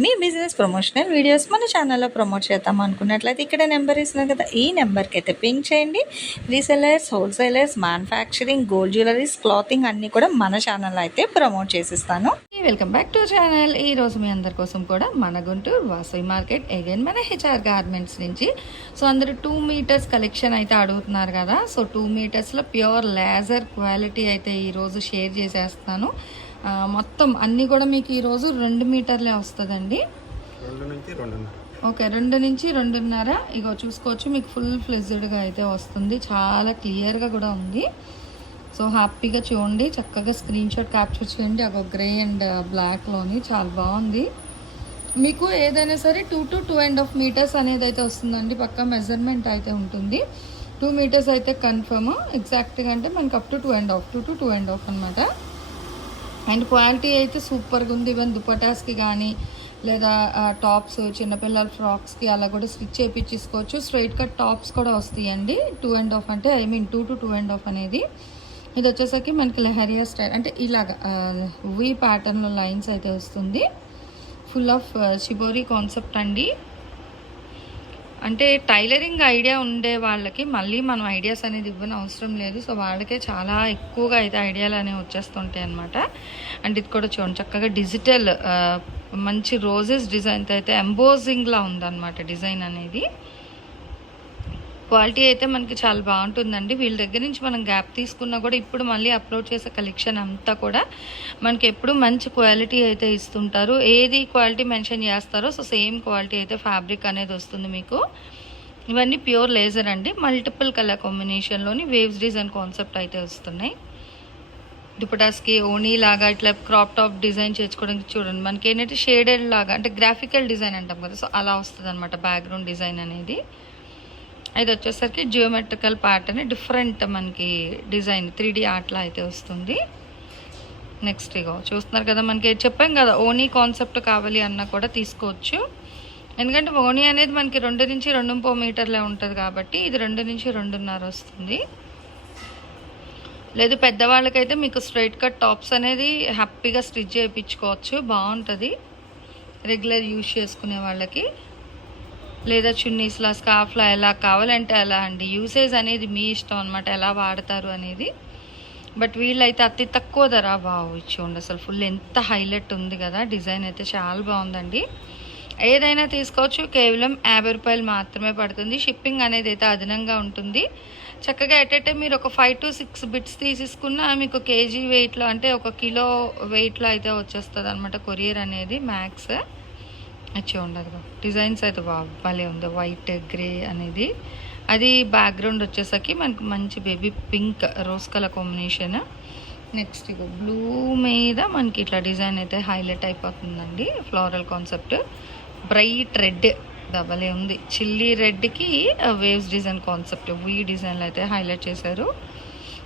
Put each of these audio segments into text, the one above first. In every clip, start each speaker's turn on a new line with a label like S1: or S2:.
S1: మీ business promotional videos మన ఛానల్లో promote చేద్దాం అనుకున్నట్లయితే ఇక్కడ నెంబర్ ఇస్తున్నారు కదా. ఈ నెంబర్కి అయితే పింక్ చేయండి. Resellers wholesalers manufacturing gold jewelleries clothing అన్నీ కూడా మన ఛానల్లో అయితే ప్రమోట్ చేసిస్తాను. వెల్కమ్ బ్యాక్ టు ఛానల్ ఈ రోజు మీ అందరి కోసం కూడా మన గుంటూరు వాసవి మార్కెట్ అగైన్ మన హెచ్ఆర్ గార్మెంట్స్ నుంచి. సో అందరూ టూ మీటర్స్ కలెక్షన్ అయితే అడుగుతున్నారు కదా. సో టూ మీటర్స్లో ప్యూర్ లేజర్ క్వాలిటీ అయితే ఈరోజు షేర్ చేసేస్తాను మొత్తం అన్నీ కూడా మీకు ఈరోజు రెండు మీటర్లే వస్తుందండి. ఓకే రెండు నుంచి రెండున్నర. ఇగో చూసుకోవచ్చు మీకు ఫుల్ ఫ్లెజ్డ్గా అయితే వస్తుంది. చాలా క్లియర్గా కూడా ఉంది. సో హ్యాపీగా చూడండి. చక్కగా స్క్రీన్ షాట్ క్యాప్చర్ చేయండి. ఒక గ్రే అండ్ బ్లాక్లోని చాలా బాగుంది. మీకు ఏదైనా సరే two to two and half metres అనేది అయితే వస్తుందండి. పక్క మెజర్మెంట్ అయితే ఉంటుంది. టూ మీటర్స్ అయితే కన్ఫర్మ్ ఎగ్జాక్ట్గా అంటే మనకి up to two and half two to two and half అనమాట అండ్ క్వాలిటీ అయితే సూపర్గా ఉంది. ఈవెన్ దుపటాస్కి కానీ లేదా టాప్స్ చిన్నపిల్లల ఫ్రాక్స్కి అలా కూడా స్టిచ్ చేయించేసుకోవచ్చు స్ట్రైట్ కట్ టాప్స్ కూడా వస్తాయండి. టూ అండ్ హాఫ్ అంటే I mean two to two and half అనేది. ఇది వచ్చేసరికి మనకి లెహరియా స్టైల్ అంటే ఇలాగ వి ప్యాటర్న్లో లైన్స్ అయితే వస్తుంది. ఫుల్ ఆఫ్ షిబోరీ కాన్సెప్ట్ అండి. అంటే టైలరింగ్ ఐడియా ఉండే వాళ్ళకి మళ్ళీ మనం ఐడియాస్ అనేది ఇవ్వని అవసరం లేదు. సో వాళ్ళకే చాలా ఎక్కువగా అయితే ఐడియాలు అనేవి వచ్చేస్తుంటాయి అనమాట అండ్ ఇది కూడా చూడండి చక్కగా డిజిటల్ మంచి రోజెస్ డిజైన్తో అయితే ఎంబోజింగ్లా ఉందన్నమాట డిజైన్ అనేది. క్వాలిటీ అయితే మనకి చాలా బాగుంటుందండి. వీళ్ళ దగ్గర నుంచి మనం గ్యాప్ తీసుకున్నా కూడా ఇప్పుడు మళ్ళీ అప్లోడ్ చేసే కలెక్షన్ అంతా కూడా మనకి ఎప్పుడు మంచి క్వాలిటీ అయితే ఇస్తుంటారు. ఏది క్వాలిటీ మెన్షన్ చేస్తారో సో సేమ్ క్వాలిటీ అయితే ఫ్యాబ్రిక్ అనేది వస్తుంది మీకు. ఇవన్నీ ప్యూర్ లేజర్ అండి. మల్టిపుల్ కలర్ కాంబినేషన్లోని వేవ్స్ డిజైన్ కాన్సెప్ట్ అయితే వస్తున్నాయి. దుపటాస్కి ఓనీ లాగా ఇట్లా క్రాప్ టాప్ డిజైన్ చేసుకోవడానికి చూడండి. మనకి ఏంటంటే షేడెడ్ లాగా అంటే గ్రాఫికల్ డిజైన్ అంటాం కదా సో అలా వస్తుంది అనమాట బ్యాక్గ్రౌండ్ డిజైన్ అనేది. ఇది వచ్చేసరికి జియోమెట్రికల్ ప్యాటర్న్ డిఫరెంట్ మనకి డిజైన్ త్రీ డి ఆర్ట్లో అయితే వస్తుంది. నెక్స్ట్ ఇగో చూస్తున్నారు కదా మనకి చెప్పాం కదా ఓనీ కాన్సెప్ట్ కావాలి అన్నా కూడా తీసుకోవచ్చు. ఎందుకంటే ఓనీ అనేది మనకి రెండు నుంచి రెండు పో మీటర్లే ఉంటుంది కాబట్టి ఇది రెండు నుంచి రెండున్నర వస్తుంది. లేదు పెద్దవాళ్ళకైతే మీకు స్ట్రైట్ కట్ టాప్స్ అనేది హ్యాపీగా స్టిచ్ చేయించుకోవచ్చు బాగుంటుంది. రెగ్యులర్ యూజ్ చేసుకునే వాళ్ళకి. లేదా చున్నీస్లా స్కార్ఫ్లా ఎలా కావాలంటే అలా అండి. యూసేజ్ అనేది మీ ఇష్టం అనమాట ఎలా వాడతారు అనేది. బట్ వీళ్ళైతే అతి తక్కువ ధర బావు ఇచ్చిండి అసలు ఫుల్ ఎంత హైలైట్ ఉంది కదా డిజైన్ అయితే చాలా బాగుందండి. ఏదైనా తీసుకోవచ్చు కేవలం యాభై రూపాయలు మాత్రమే పడుతుంది. షిప్పింగ్ అనేది అయితే అదనంగా ఉంటుంది. చక్కగా ఎటైతే మీరు ఒక ఫైవ్ టు సిక్స్ బిట్స్ తీసేసుకున్నా మీకు కేజీ వెయిట్లో అంటే ఒక కిలో వెయిట్లో అయితే వచ్చేస్తుంది అనమాట కొరియర్ అనేది మ్యాక్స్ వచ్చి ఉండదు డిజైన్స్ అయితే భలే ఉంది. వైట్ గ్రే అనేది. అది బ్యాక్గ్రౌండ్ వచ్చేసరికి మనకి మంచి baby pink rose colour combination next ఇగో బ్లూ మీద మనకి ఇట్లా డిజైన్ అయితే హైలైట్ అయిపోతుందండి. ఫ్లోరల్ కాన్సెప్ట్ బ్రైట్ రెడ్ డబలే ఉంది. చిల్లీ రెడ్కి వేవ్స్ డిజైన్ కాన్సెప్ట్ వీ డిజైన్లు అయితే హైలైట్ చేశారు.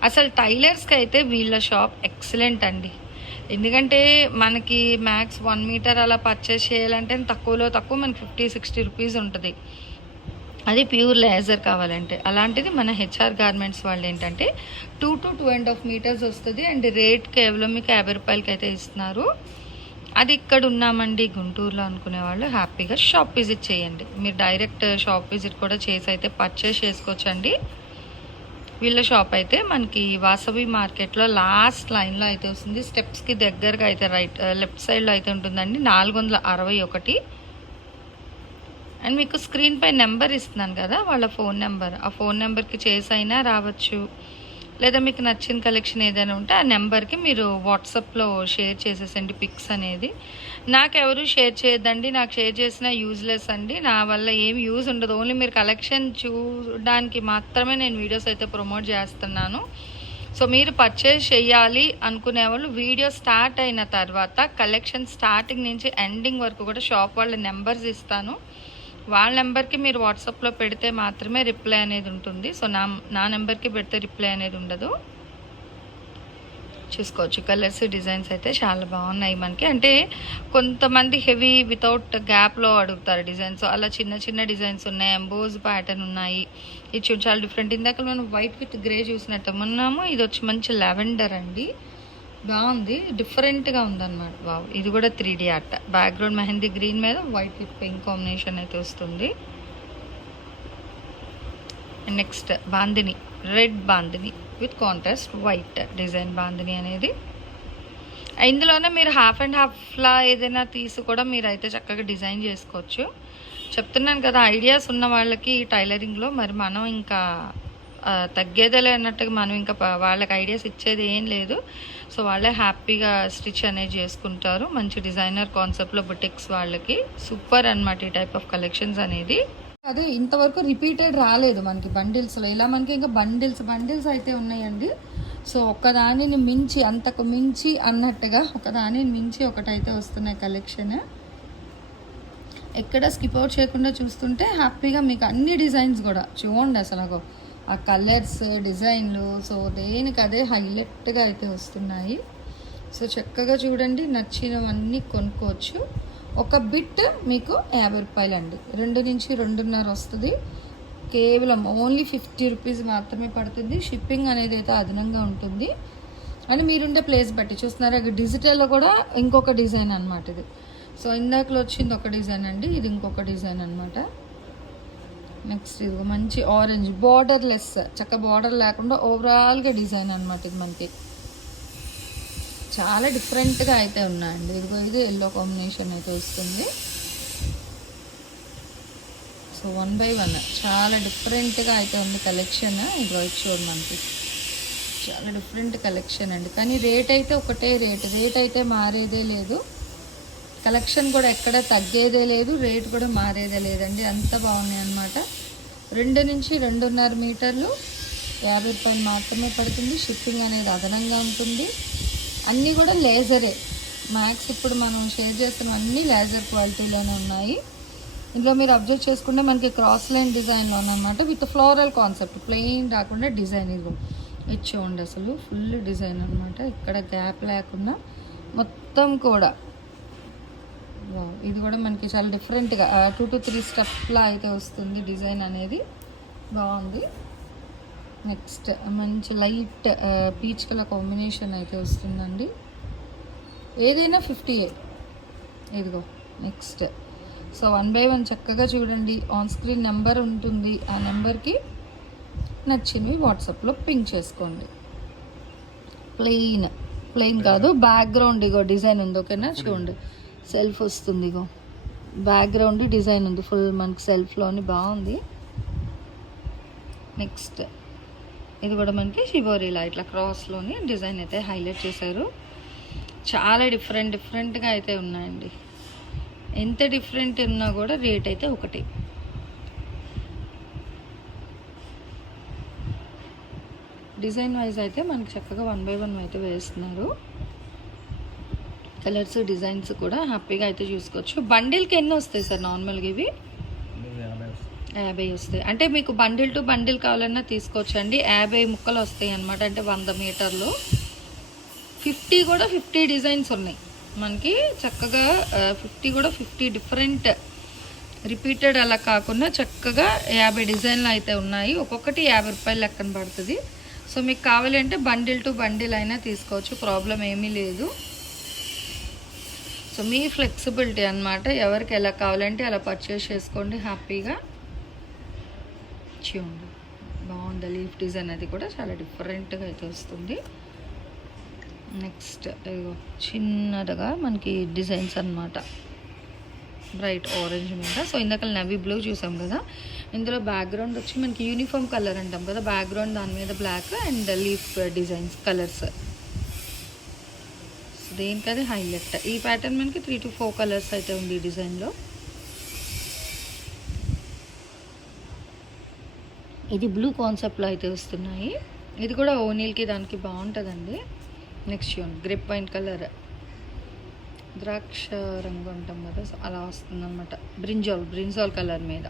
S1: అసలు టైలర్స్కి అయితే వీళ్ళ షాప్ ఎక్సలెంట్ అండి. ఎందుకంటే మనకి మ్యాక్స్ వన్ మీటర్ అలా పర్చేస్ చేయాలంటే తక్కువలో తక్కువ మనకి ఫిఫ్టీ సిక్స్టీ రూపీస్ ఉంటుంది. అది ప్యూర్ లేజర్ కావాలంటే. అలాంటిది మన హెచ్ఆర్ గార్మెంట్స్ వాళ్ళు ఏంటంటే two to two and half metres వస్తుంది అండ్ రేట్ కేవలం మీకు యాభై రూపాయలకి అయితే ఇస్తున్నారు. అది ఇక్కడ ఉన్నామండి గుంటూరులో అనుకునే వాళ్ళు హ్యాపీగా షాప్ విజిట్ చేయండి. మీరు డైరెక్ట్ షాప్ విజిట్ కూడా చేసి అయితే పర్చేస్ చేసుకోవచ్చండి. వీళ్ళ షాప్ అయితే మనకి వాసవి మార్కెట్లో లాస్ట్ లైన్లో అయితే వస్తుంది. స్టెప్స్కి దగ్గరగా అయితే రైట్ లెఫ్ట్ సైడ్లో అయితే ఉంటుందండి. నాలుగు వందల అరవై ఒకటి. అండ్ మీకు స్క్రీన్ పై నెంబర్ ఇస్తున్నాను కదా వాళ్ళ ఫోన్ నెంబర్. ఆ ఫోన్ నెంబర్కి చేసి అయినా రావచ్చు. లేదా మీకు నచ్చిన కలెక్షన్ ఏదైనా ఉంటే ఆ నెంబర్కి మీరు వాట్సాప్లో షేర్ చేసేసండి పిక్స్ అనేది. నాకెవరు షేర్ చేయొద్దండి నాకు షేర్ చేసిన యూజ్లెస్ అండి. నా వల్ల ఏం యూజ్ ఉండదు. ఓన్లీ మీరు కలెక్షన్ చూడడానికి మాత్రమే నేను వీడియోస్ అయితే ప్రమోట్ చేస్తున్నాను. సో మీరు పర్చేస్ చేయాలి అనుకునే వాళ్ళు వీడియో స్టార్ట్ అయిన తర్వాత కలెక్షన్ స్టార్టింగ్ నుంచి ఎండింగ్ వరకు కూడా షాప్ వాళ్ళ నెంబర్స్ ఇస్తాను. వాళ్ళ నెంబర్కి మీరు వాట్సాప్లో పెడితే మాత్రమే రిప్లై అనేది ఉంటుంది. సో నా నా నెంబర్కి పెడితే రిప్లై అనేది ఉండదు. చూసుకోవచ్చు. కలర్స్ డిజైన్స్ అయితే చాలా బాగున్నాయి మనకి. అంటే కొంతమంది హెవీ వితౌట్ గ్యాప్లో అడుగుతారు డిజైన్స్. అలా చిన్న చిన్న డిజైన్స్ ఉన్నాయి ఎంబోజ్ ప్యాటర్న్ ఉన్నాయి. ఇది చూడు చాలా డిఫరెంట్. ఇందాక మనం వైట్ విత్ గ్రే చూసినట్టు. ఉన్నాము ఇది వచ్చి మంచి లెవెండర్ అండి. బాగుంది. డిఫరెంట్గా ఉందన్నమాట. బాబు ఇది కూడా three D art. Background mehndi green మీద వైట్ విత్ పింక్ కాంబినేషన్ అయితే వస్తుంది. Next bandhani. Red bandhani. With contrast white design bandhani అనేది ఇందులోనే మీరు హాఫ్ అండ్ హాఫ్లా ఏదైనా తీసి కూడా మీరు అయితే చక్కగా డిజైన్ చేసుకోవచ్చు. చెప్తున్నాను కదా ఐడియాస్ ఉన్న వాళ్ళకి టైలరింగ్లో మరి మనం ఇంకా తగ్గేదేలే అన్నట్టుగా మనం ఇంకా వాళ్ళకి ఐడియాస్ ఇచ్చేది ఏం లేదు. సో వాళ్ళే హ్యాపీగా స్టిచ్ అనేది చేసుకుంటారు. మంచి డిజైనర్ కాన్సెప్ట్లో బుటిక్స్ వాళ్ళకి. సూపర్ అనమాట ఈ టైప్ ఆఫ్ కలెక్షన్స్ అనేది. అదే ఇంతవరకు రిపీటెడ్ రాలేదు మనకి బండిల్స్లో ఇలా మనకి ఇంకా బండిల్స్ బండిల్స్ అయితే ఉన్నాయండి. సో ఒకదానిని మించి అంతకు మించి అన్నట్టుగా ఒకదానిని మించి ఒకటైతే వస్తున్నాయి కలెక్షన్ ఎక్కడ స్కిప్ అవుట్ చేయకుండా చూస్తుంటే హ్యాపీగా మీకు అన్ని డిజైన్స్ కూడా. చూడండి అసలు నాకు ఆ కలర్స్ డిజైన్లు సో దేనికి అదే హైలైట్గా అయితే వస్తున్నాయి. సో చక్కగా చూడండి నచ్చినవన్నీ కొనుక్కోవచ్చు. ఒక బిట్ మీకు యాభై రూపాయలు అండి రెండు నుంచి రెండున్నర వస్తుంది. కేవలం ఓన్లీ ఫిఫ్టీ రూపీస్ మాత్రమే పడుతుంది. షిప్పింగ్ అనేది అయితే అదనంగా ఉంటుంది. అని మీరుండే ప్లేస్ బట్టి చూస్తున్నారా? డిజిటల్లో కూడా ఇంకొక డిజైన్ అనమాట ఇది. సో ఇందాకలో వచ్చింది ఒక డిజైన్ అండి. ఇది ఇంకొక డిజైన్ అన్నమాట. నెక్స్ట్ ఇది మంచి ఆరెంజ్ బార్డర్లెస్ చక్క బార్డర్ లేకుండా ఓవరాల్గా డిజైన్ అనమాట ఇది మనకి. చాలా డిఫరెంట్గా అయితే ఉన్నాయండి. ఇదిగో ఇది ఎల్లో కాంబినేషన్ అయితే వస్తుంది. So one by one. చాలా డిఫరెంట్గా అయితే ఉంది కలెక్షన్. ఇదిగో ఇది మనకి చాలా డిఫరెంట్ కలెక్షన్ అండి. కానీ రేట్ అయితే ఒకటే రేట్. రేట్ అయితే మారేదే లేదు. కలెక్షన్ కూడా ఎక్కడ తగ్గేదే లేదు. రేట్ కూడా మారేదే లేదండి. అంత బాగున్నాయి అన్నమాట. రెండు నుంచి రెండున్నర మీటర్లు యాభై రూపాయలు మాత్రమే పడుతుంది. షిప్పింగ్ అనేది అదనంగా ఉంటుంది. అన్నీ కూడా లేజరే. మ్యాక్స్ ఇప్పుడు మనం షేర్ చేస్తున్న అన్నీ లేజర్ క్వాలిటీలోనే ఉన్నాయి. ఇందులో మీరు అబ్జర్వ్ చేసుకుంటే మనకి క్రాస్ లైన్ డిజైన్లో ఉన్నమాట విత్ ఫ్లోరల్ కాన్సెప్ట్ ప్లెయిన్ రాకుండా డిజైన్ ఇది. ఇది చూడండి అసలు ఫుల్ డిజైన్ అనమాట ఇక్కడ గ్యాప్ లేకుండా మొత్తం కూడా. ఇది కూడా మనకి చాలా డిఫరెంట్గా టూ టు త్రీ స్టెప్లా అయితే వస్తుంది డిజైన్ అనేది. బాగుంది. నెక్స్ట్ మంచి లైట్ పీచ్ కలర్ కాంబినేషన్ అయితే వస్తుందండి. ఏదైనా ఫిఫ్టీ ఇదిగో next. So one by one చక్కగా చూడండి. ఆన్ స్క్రీన్ నెంబర్ ఉంటుంది. ఆ నెంబర్కి నచ్చినవి వాట్సాప్లో పింక్ చేసుకోండి. ప్లెయిన్. ప్లెయిన్ కాదు బ్యాక్గ్రౌండ్ ఇగో డిజైన్ ఉంది ఓకేనా? చూడండి. సెల్ఫ్ వస్తుంది ఇగో. బ్యాక్గ్రౌండ్ డిజైన్ ఉంది ఫుల్ మనకి సెల్ఫ్లోని బాగుంది. నెక్స్ట్. ఇది కూడా మనకి షిబోరీలా ఇట్లా క్రాస్లోని డిజైన్ అయితే హైలైట్ చేశారు. చాలా డిఫరెంట్ డిఫరెంట్గా అయితే ఉన్నాయండి. ఎంత డిఫరెంట్ ఉన్నా కూడా రేట్ అయితే ఒకటి. డిజైన్ వైజ్ అయితే మనకి చక్కగా వన్ బై వన్ అయితే వేస్తున్నారు. కలర్స్ డిజైన్స్ కూడా హ్యాపీగా అయితే చూసుకోవచ్చు. బండిల్కి ఎన్ని వస్తాయి సార్? నార్మల్గా ఇవి? యాభై వస్తాయి. అంటే మీకు బండిల్ టు బండిల్ కావాలన్నా తీసుకోవచ్చండి. యాభై ముక్కలు వస్తాయి అనమాట అంటే వంద మీటర్లు. ఫిఫ్టీ కూడా ఫిఫ్టీ డిజైన్స్ ఉన్నాయి. మనకి చక్కగా ఫిఫ్టీ కూడా ఫిఫ్టీ డిఫరెంట్ రిపీటెడ్ అలా కాకుండా చక్కగా యాభై డిజైన్లు అయితే ఉన్నాయి. ఒక్కొక్కటి యాభై రూపాయలు లెక్కన పడుతుంది. సో మీకు కావాలంటే బండిల్ టు బండిల్ అయినా తీసుకోవచ్చు. ప్రాబ్లం ఏమీ లేదు. సో మీ ఫ్లెక్సిబిలిటీ అనమాట ఎవరికి ఎలా కావాలంటే అలా పర్చేస్ చేసుకోండి హ్యాపీగా చూడండి. బాగుంది లీఫ్ డిజైన్ అది కూడా చాలా డిఫరెంట్గా అయితే వస్తుంది. నెక్స్ట్ ఇదిగో చిన్నదిగా మనకి డిజైన్స్ అనమాట బ్రైట్ ఆరెంజ్ మీద సో ఇందాక నవీ బ్లూ చూసాం కదా ఇందులో బ్యాక్గ్రౌండ్ వచ్చి మనకి యూనిఫామ్ కలర్ అంటాం కదా బ్యాక్గ్రౌండ్ దాని మీద black and leaf designs colours దేనికది highlight. ఈ ప్యాటర్న్ మనకి త్రీ టు ఫోర్ కలర్స్ అయితే ఉంది ఈ డిజైన్లో. ఇది బ్లూ కాన్సెప్ట్లో అయితే వస్తున్నాయి. ఇది కూడా ఓనీల్కి దానికి బాగుంటుందండి. నెక్స్ట్ యూన్ గ్రిప్ వైన్ కలర్ ద్రాక్ష రంగు అంటాం కదా అలా వస్తుందన్నమాట. బ్రింజాల్ బ్రింజాల్ కలర్ మీద.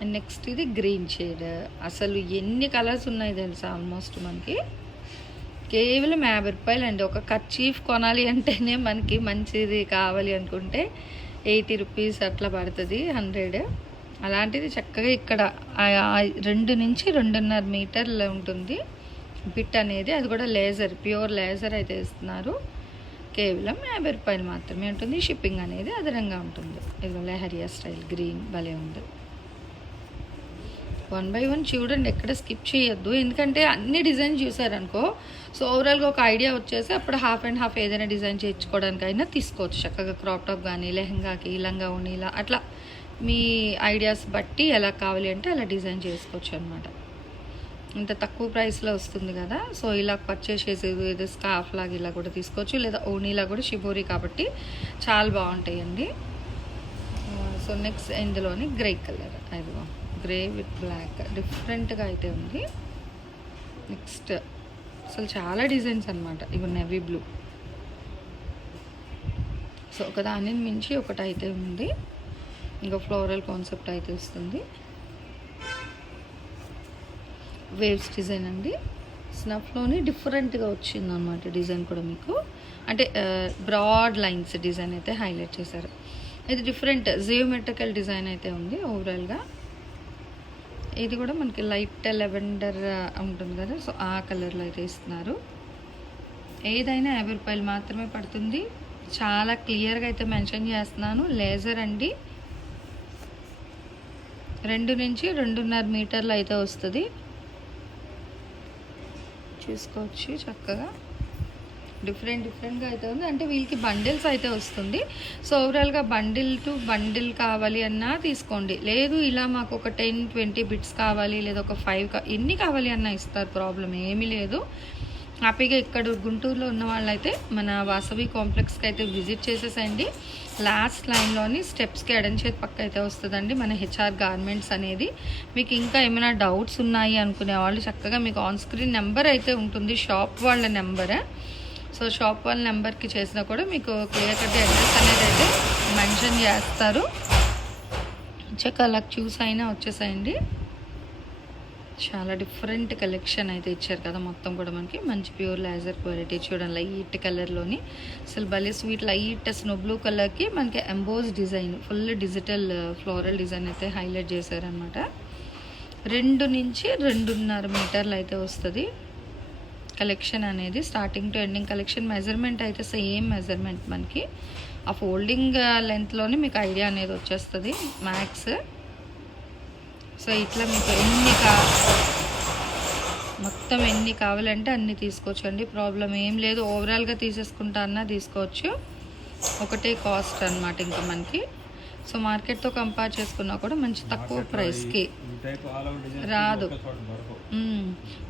S1: అండ్ నెక్స్ట్ ఇది గ్రీన్ షేడ్ అసలు ఎన్ని కలర్స్ ఉన్నాయి తెలుసా? ఆల్మోస్ట్ మనకి. కేవలం యాభై రూపాయలు అండి ఒక కర్చీఫ్ కొనాలి అంటేనే మనకి మంచిది కావాలి అనుకుంటే ఎయిటీ రూపీస్ అట్లా పడుతుంది హండ్రెడ్. అలాంటిది చక్కగా ఇక్కడ రెండు నుంచి రెండున్నర మీటర్లు ఉంటుంది. బిట్ అనేది అది కూడా లేజర్ ప్యూర్ లేజర్ అయితే ఇస్తున్నారు. కేవలం యాభై రూపాయలు మాత్రమే ఉంటుంది. షిప్పింగ్ అనేది అదనంగా ఉంటుంది. ఇది లెహరియా స్టైల్ గ్రీన్ భలే ఉంది. వన్ బై వన్ చూడండి ఎక్కడ స్కిప్ చేయొద్దు. ఎందుకంటే అన్ని డిజైన్ చూసారనుకో సో ఓవరాల్గా ఒక ఐడియా వచ్చేసి అప్పుడు హాఫ్ అండ్ హాఫ్ ఏదైనా డిజైన్ చేయించుకోవడానికైనా తీసుకోవచ్చు. చక్కగా క్రాప్ టాప్ కానీ లెహంగాకి లంగా ఉని ఇలా అట్లా మీ ఐడియాస్ బట్టి ఎలా కావాలి అంటే అలా డిజైన్ చేసుకోవచ్చు అనమాట ఇంత తక్కువ ప్రైస్లో వస్తుంది కదా సో ఇలా పర్చేస్ చేసేది ఏదో స్కాఫ్ లాగా ఇలా కూడా తీసుకోవచ్చు. లేదా ఓనీలా కూడా షిబోరి కాబట్టి చాలా బాగుంటాయండి. సో నెక్స్ట్ ఇందులోని గ్రే కలర్ అదిగో. Grey with black. డిఫరెంట్గా అయితే ఉంది. నెక్స్ట్ అసలు చాలా డిజైన్స్ అనమాట ఇవి నెవీ బ్లూ సో ఒకదాని మించి ఒకటి అయితే ఉంది. ఇంకా ఫ్లోరల్ కాన్సెప్ట్ అయితే వస్తుంది. వేవ్స్ డిజైన్ అండి. స్నఫ్లోనే డిఫరెంట్గా వచ్చింది అనమాట డిజైన్ కూడా మీకు. అంటే బ్రాడ్ లైన్స్ డిజైన్ అయితే హైలైట్ చేశారు. ఇది డిఫరెంట్ జియోమెట్రికల్ డిజైన్ అయితే ఉంది ఓవరాల్గా ఇది కూడా మనకి లైట్ లెవెండర్ ఉంటుంది కదా. సో ఆ కలర్లో అయితే ఇస్తున్నారు. ఏదైనా యాభై రూపాయలు మాత్రమే పడుతుంది. చాలా క్లియర్గా అయితే మెన్షన్ చేస్తున్నాను. లేజర్ అండి. రెండు నుంచి రెండున్నర మీటర్లు అయితే వస్తుంది. చూసుకోవచ్చు చక్కగా. డిఫరెంట్ డిఫరెంట్గా అయితే ఉంది. అంటే వీళ్ళకి బండిల్స్ అయితే వస్తుంది. సో ఓవరాల్గా బండిల్ టు బండిల్ కావాలి అన్నా తీసుకోండి. లేదు ఇలా మాకు ఒక టెన్ ట్వంటీ బిట్స్ కావాలి లేదా ఒక ఫైవ్ ఎన్ని కావాలి అన్నా ఇస్తారు. ప్రాబ్లం ఏమీ లేదు. హ్యాపీగా ఇక్కడ గుంటూరులో ఉన్న వాళ్ళైతే మన వాసవి కాంప్లెక్స్కి అయితే విజిట్ చేసేసండి లాస్ట్ లైన్లోని స్టెప్స్కి ఎడం చేతి పక్క అయితే వస్తుందండి మన హెచ్ఆర్ గార్మెంట్స్ అనేది. మీకు ఇంకా ఏమైనా డౌట్స్ ఉన్నాయి అనుకునే వాళ్ళు చక్కగా మీకు ఆన్ స్క్రీన్ నెంబర్ అయితే ఉంటుంది. షాప్ వాళ్ళ నెంబర్. సో షాప్ వాళ్ళ నెంబర్కి చేసినా కూడా మీకు క్లియర్ కట్ అడ్రస్ అనేది అయితే మెన్షన్ చేస్తారు. చెక్ అలా చూస్ అయినా వచ్చేసాయండి. చాలా డిఫరెంట్ కలెక్షన్ అయితే ఇచ్చారు కదా మొత్తం కూడా మనకి. మంచి ప్యూర్ లేజర్ క్వాలిటీ చూడండి లైట్ కలర్లోని. అసలు భలే స్వీట్ లైట్ స్నో బ్లూ కలర్కి మనకి emboss design full digital floral design అయితే హైలైట్ చేశారనమాట రెండు నుంచి రెండున్నర మీటర్లు అయితే వస్తుంది. కలెక్షన్ అనేది starting to ending collection measurement అయితే సేమ్ మెజర్మెంట్ మనకి. ఆ ఫోల్డింగ్ లెంత్లోనే uh, మీకు ఐడియా అనేది వచ్చేస్తుంది మ్యాక్స్ సో ఇట్లా మీకు ఎన్ని కా మొత్తం ఎన్ని కావాలంటే అన్ని తీసుకోవచ్చు అండి ప్రాబ్లం ఏం లేదు. ఓవరాల్గా తీసేసుకుంటా అన్నా తీసుకోవచ్చు. ఒకటే కాస్ట్ అన్నమాట ఇంకా మనకి. సో మార్కెట్తో కంపేర్ చేసుకున్నా కూడా మంచి తక్కువ ప్రైస్కి రాదు.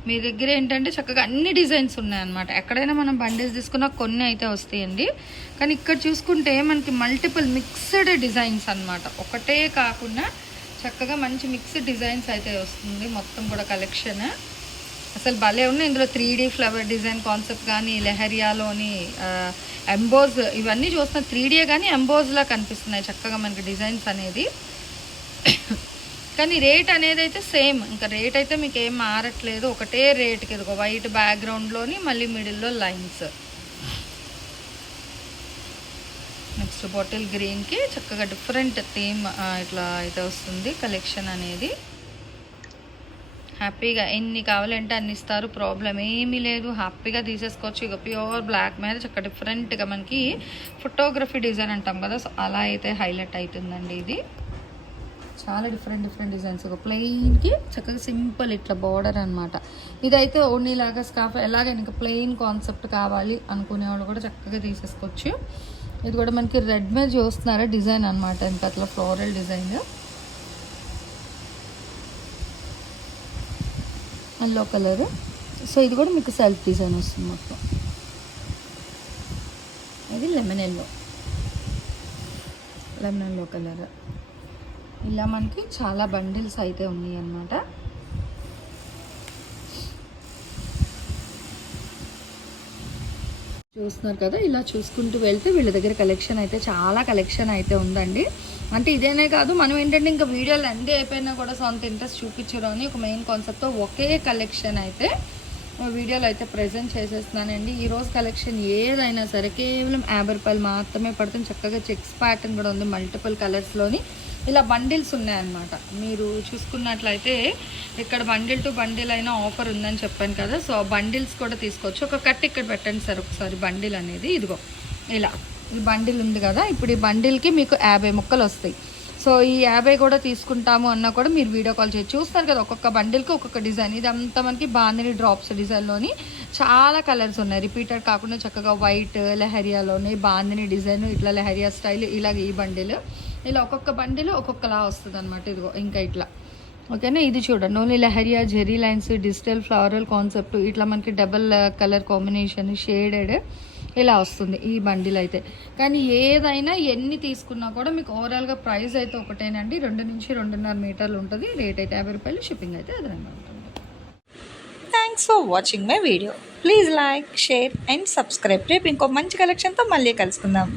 S1: మీ దగ్గర ఏంటంటే చక్కగా అన్ని డిజైన్స్ ఉన్నాయన్నమాట. ఎక్కడైనా మనం బండిల్స్ తీసుకున్నా కొన్ని అయితే వస్తాయండి. కానీ ఇక్కడ చూసుకుంటే మనకి మల్టిపుల్ మిక్స్డ్ డిజైన్స్ అన్నమాట. ఒకటే కాకుండా చక్కగా మంచి మిక్స్డ్ డిజైన్స్ అయితే వస్తుంది. మొత్తం కూడా కలెక్షన్. అసలు భలే ఉన్నాయి. ఇందులో three D flower design concept కానీ లెహరియాలోని ఎంబోజ్ ఇవన్నీ చూస్తున్నా త్రీ డీయే కానీ ఎంబోజ్లా కనిపిస్తున్నాయి చక్కగా మనకి డిజైన్స్ అనేది. కానీ రేట్ అనేది అయితే సేమ్. ఇంకా రేట్ అయితే మీకు ఏం మారట్లేదు. ఒకటే రేట్కి ఇదిగో వైట్ బ్యాక్గ్రౌండ్లోని మళ్ళీ మిడిల్లో లైన్స్. నెక్స్ట్ బాటిల్ గ్రీన్కి చక్కగా డిఫరెంట్ థీమ్ ఇట్లా అయితే వస్తుంది కలెక్షన్ అనేది. హ్యాపీగా ఎన్ని కావాలంటే అన్ని ఇస్తారు. ప్రాబ్లం ఏమీ లేదు. హ్యాపీగా తీసేసుకోవచ్చు. ఇక ప్యూర్ బ్లాక్ మీద చక్కగా డిఫరెంట్గా మనకి ఫోటోగ్రఫీ డిజైన్ అంటాం కదా. సో అలా అయితే హైలైట్ అవుతుందండి ఇది. చాలా డిఫరెంట్ డిఫరెంట్ డిజైన్స్ ఒక ప్లెయిన్కి చక్కగా సింపుల్ ఇట్లా బార్డర్ అనమాట ఇదైతే ఓన్లీ లాగా స్కాఫ్ ఎలాగైనా ఇంకా ప్లెయిన్ కాన్సెప్ట్ కావాలి అనుకునేవాళ్ళు కూడా చక్కగా తీసేసుకోవచ్చు. ఇది కూడా మనకి రెడ్ మీద చూస్తున్నారా? డిజైన్ అనమాట ఇంకా అట్లా floral design yellow colour so ఇది కూడా మీకు సెల్ఫ్ డిజైన్ వస్తుంది మొత్తం. ఇది lemon yellow lemon yellow colour ఇలా మనకి చాలా బండిల్స్ అయితే ఉన్నాయి అన్నమాట చూస్తున్నారు కదా ఇలా చూసుకుంటూ వెళ్తే వీళ్ళ దగ్గర కలెక్షన్ అయితే చాలా కలెక్షన్ అయితే ఉందండి. అంటే ఇదేనే కాదు మనం ఏంటంటే ఇంకా వీడియోలు అన్నీ అయిపోయినా కూడా సొంత ఇంట్రెస్ట్ చూపించడం అని ఒక మెయిన్ కాన్సెప్ట్తో ఒకే కలెక్షన్ అయితే వీడియోలో అయితే ప్రజెంట్ చేసేస్తున్నానండి. ఈ రోజు కలెక్షన్ ఏదైనా సరే కేవలం యాభై రూపాయలు మాత్రమే పడుతుంది. చక్కగా చెక్స్ ప్యాటర్న్ కూడా ఉంది మల్టిపుల్ కలర్స్లోని ఇలా బండిల్స్ ఉన్నాయన్నమాట. మీరు చూసుకున్నట్లయితే ఇక్కడ బండిల్ టు బండిల్ అయినా ఆఫర్ ఉందని చెప్పాను కదా. సో బండిల్స్ కూడా తీసుకోవచ్చు. ఒక కట్ ఇక్కడ పెట్టండి సార్ ఒకసారి బండిల్ అనేది. ఇదిగో ఇలా ఈ బండిల్ ఉంది కదా. ఇప్పుడు ఈ బండిల్కి మీకు యాభై ముక్కలు వస్తాయి. సో ఈ యాభై కూడా తీసుకుంటాము అన్నా కూడా మీరు వీడియో కాల్ చేసి చూస్తారు కదా. ఒక్కొక్క బండిల్కి ఒక్కొక్క డిజైన్. ఇది అంతా మనకి బాందిని డ్రాప్స్ డిజైన్లోని చాలా కలర్స్ ఉన్నాయి. రిపీటెడ్ కాకుండా చక్కగా వైట్ లెహరియాలోని బాందిని డిజైన్ ఇట్లా లెహరియా స్టైల్ ఇలాగ ఈ బండిల్. ఇలా ఒక్కొక్క బండిల్ ఒక్కొక్కలా వస్తుంది అనమాట ఇదిగో ఇంకా ఇట్లా. ఓకేనా? ఇది చూడండి. Only lehariya zari lines digital floral concept. ఇట్లా మనకి double uh, colour combination shaded. ఇలా వస్తుంది ఈ బండిల్ అయితే కానీ ఏదైనా ఎన్ని తీసుకున్నా కూడా మీకు ఓవరాల్గా ప్రైస్ అయితే ఒకటేనండి. రెండు నుంచి రెండున్నర మీటర్లు ఉంటుంది. రేట్ అయితే యాభై రూపాయలు షిప్పింగ్ అయితే అదనంగా ఉంటుంది.
S2: Thanks for watching my video please like share and subscribe రేపు ఇంకో మంచి కలెక్షన్తో మళ్ళీ కలుసుకుందాం.